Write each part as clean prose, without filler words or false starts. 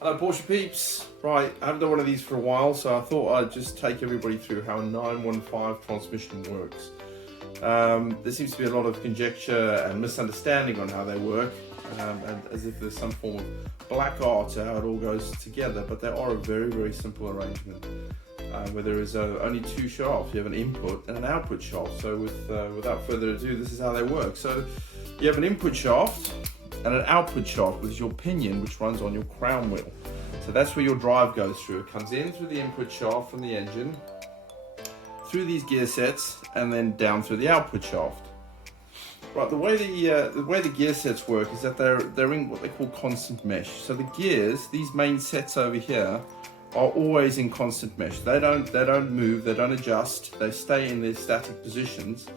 Hello Porsche peeps. Right, I haven't done one of these for a while, so I thought I'd just take everybody through how a 915 transmission works. There seems to be a lot of conjecture and misunderstanding on how they work, and as if there's some form of black art to how it all goes together, but they are a very, very simple arrangement. Where there is only two shafts. You have an input and an output shaft. So without further ado, this is how they work. So you have an input shaft and an output shaft, which is your pinion, which runs on your crown wheel. So that's where your drive goes through. It comes in through the input shaft from the engine, through these gear sets, and then down through the output shaft. Right, the way the gear sets work is that they're in what they call constant mesh. So the gears, these main sets over here, are always in constant mesh. They don't move, they don't adjust, they stay in their static positions.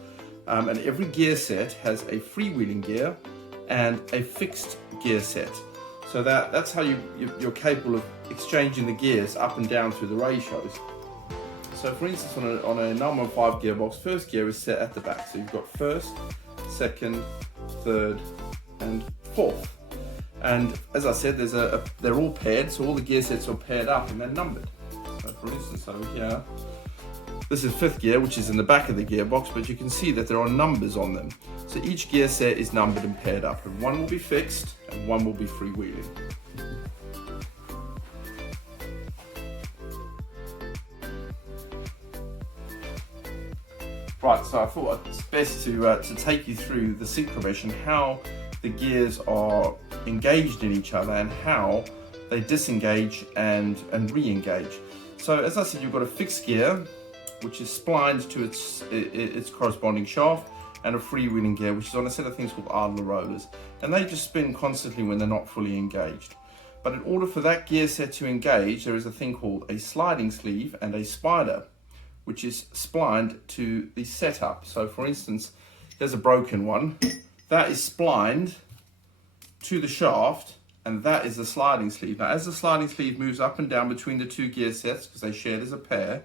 And every gear set has a freewheeling gear and a fixed gear set. So that's how you're capable of exchanging the gears up and down through the ratios. So for instance, on a 915 gearbox, first gear is set at the back. So you've got first, second, third, and fourth. And as I said, they're all paired, so all the gear sets are paired up and they're numbered. So for instance, over here, this is fifth gear, which is in the back of the gearbox, but you can see that there are numbers on them. So each gear set is numbered and paired up, and one will be fixed and one will be freewheeling. Right, so I thought it's best to take you through the synchromesh and how the gears are engaged in each other and how they disengage and re-engage. So as I said, you've got a fixed gear, which is splined to its corresponding shaft, and a freewheeling gear, which is on a set of things called idler rollers. And they just spin constantly when they're not fully engaged. But in order for that gear set to engage, there is a thing called a sliding sleeve and a spider, which is splined to the setup. So for instance, there's a broken one. That is splined to the shaft, and that is the sliding sleeve. Now, as the sliding sleeve moves up and down between the two gear sets, because they shared as a pair,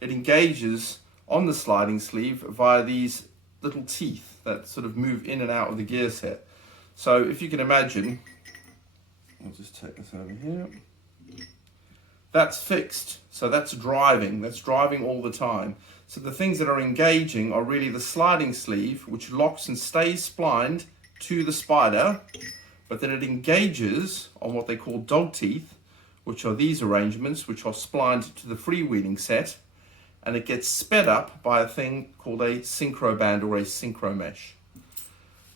it engages on the sliding sleeve via these little teeth that sort of move in and out of the gear set. So if you can imagine, I'll just take this over here. That's fixed, so that's driving all the time. So the things that are engaging are really the sliding sleeve, which locks and stays splined to the spider, but then it engages on what they call dog teeth, which are these arrangements, which are splined to the freewheeling set, and it gets sped up by a thing called a synchro band or a synchromesh.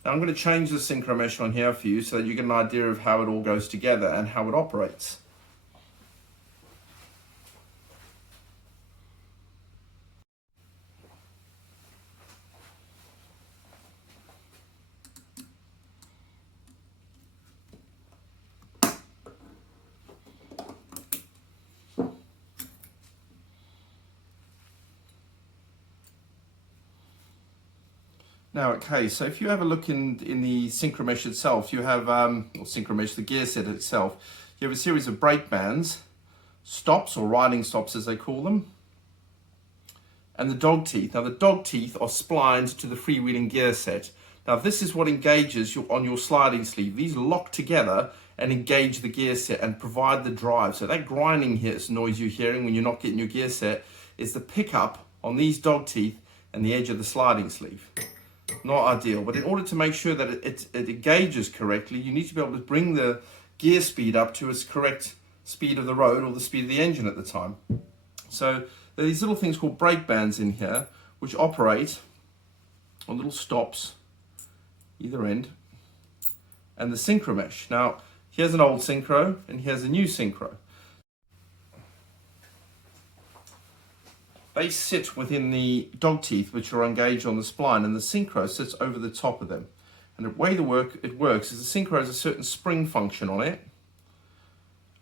Now I'm going to change the synchromesh on here for you so that you get an idea of how it all goes together and how it operates. Now, okay, so if you have a look in the synchromesh itself, you have, or synchromesh, the gear set itself, you have a series of brake bands, stops or riding stops as they call them, and the dog teeth. Now the dog teeth are splined to the freewheeling gear set. Now this is what engages on your sliding sleeve. These lock together and engage the gear set and provide the drive. So that grinding noise you're hearing when you're not getting your gear set is the pickup on these dog teeth and the edge of the sliding sleeve. Not ideal, but in order to make sure that it engages correctly, you need to be able to bring the gear speed up to its correct speed of the road or the speed of the engine at the time. So there are these little things called brake bands in here, which operate on little stops either end, and the synchromesh. Now here's an old synchro and here's a new synchro. They sit within the dog teeth, which are engaged on the spline, and the synchro sits over the top of them. And the way it works is the synchro has a certain spring function on it,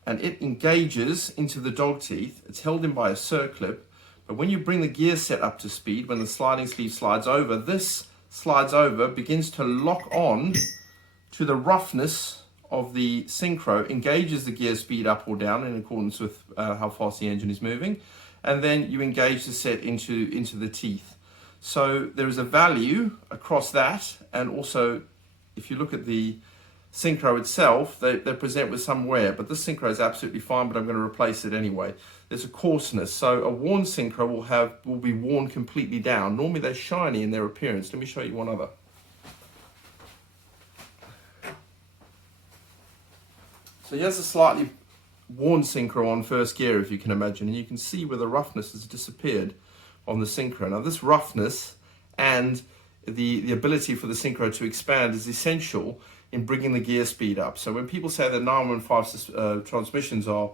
and it engages into the dog teeth. It's held in by a circlip, but when you bring the gear set up to speed, when the sliding sleeve slides over, this slides over, begins to lock on to the roughness of the synchro, engages the gear speed up or down in accordance with how fast the engine is moving, and then you engage the set into the teeth. So there is a value across that, and also if you look at the synchro itself, they present with some wear, but this synchro is absolutely fine, but I'm going to replace it anyway. There's a coarseness, so a worn synchro will be worn completely down. Normally they're shiny in their appearance. Let me show you one other. So here's a slightly worn synchro on first gear, if you can imagine, and you can see where the roughness has disappeared on the synchro. Now this roughness and the ability for the synchro to expand is essential in bringing the gear speed up. So when people say that 915 transmissions are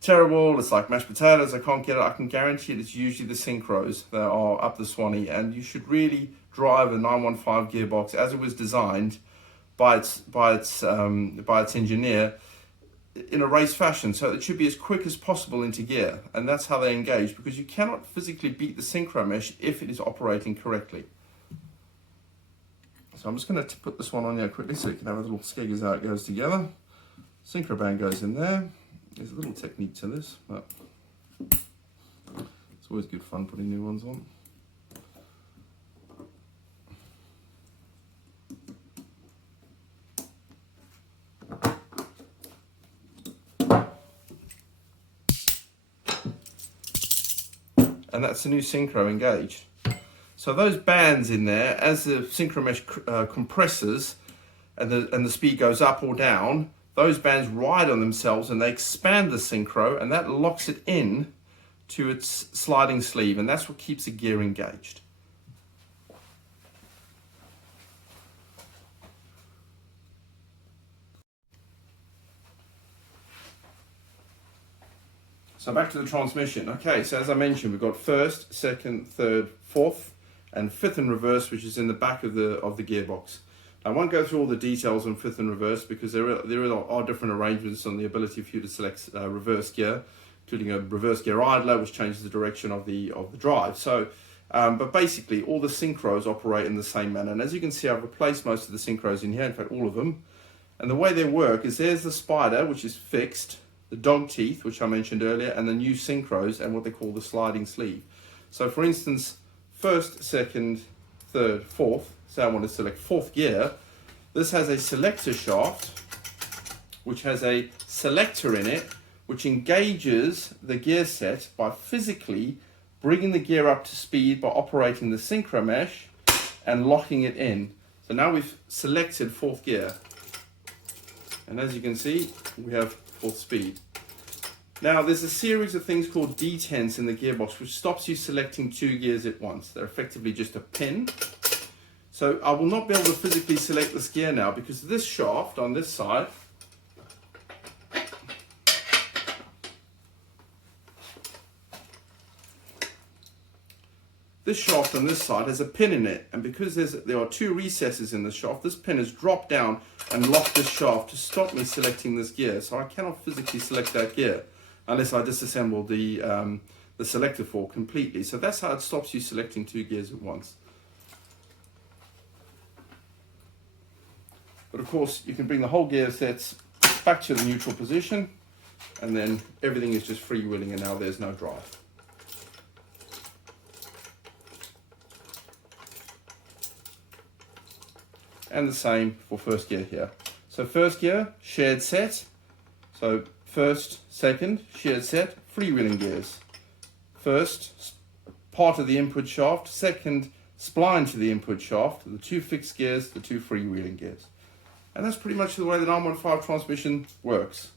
terrible, it's like mashed potatoes, I can't get it, I can guarantee it, it's usually the synchros that are up the swanny, and you should really drive a 915 gearbox as it was designed by its engineer in a race fashion, so it should be as quick as possible into gear, and that's how they engage, because you cannot physically beat the synchro mesh if it is operating correctly. So I'm just going to put this one on here quickly so you can have a little skeg as how it goes together. Synchro band goes in there. There's a little technique to this, but it's always good fun putting new ones on. And that's the new synchro engaged. So those bands in there, as the synchro mesh compresses and the speed goes up or down, those bands ride on themselves and they expand the synchro, and that locks it in to its sliding sleeve, and that's what keeps the gear engaged. So back to the transmission. Okay, so as I mentioned, we've got first, second, third, fourth, and fifth in reverse, which is in the back of the gearbox. I won't go through all the details on fifth and reverse because there are different arrangements on the ability for you to select reverse gear, including a reverse gear idler, which changes the direction of the drive. So, but basically, all the synchros operate in the same manner. And as you can see, I've replaced most of the synchros in here, in fact, all of them. And the way they work is there's the spider, which is fixed, the dog teeth, which I mentioned earlier, and the new synchros, and what they call the sliding sleeve. So, for instance, first, second, third, fourth. Say I want to select fourth gear. This has a selector shaft, which has a selector in it, which engages the gear set by physically bringing the gear up to speed by operating the synchro mesh and locking it in. So now we've selected fourth gear. And as you can see, we have fourth speed. Now there's a series of things called detents in the gearbox, which stops you selecting two gears at once. They're effectively just a pin. So I will not be able to physically select this gear now because this shaft on this side has a pin in it, and because there are two recesses in the shaft, this pin has dropped down and locked this shaft to stop me selecting this gear. So I cannot physically select that gear unless I disassemble the selector fork completely. So that's how it stops you selecting two gears at once. But of course, you can bring the whole gear sets back to the neutral position, and then everything is just freewheeling, and now there's no drive. And the same for first gear here. So first gear, shared set. So first, second, shared set, freewheeling gears. First, part of the input shaft. Second, spline to the input shaft. The two fixed gears, the two freewheeling gears. And that's pretty much the way the 915 transmission works.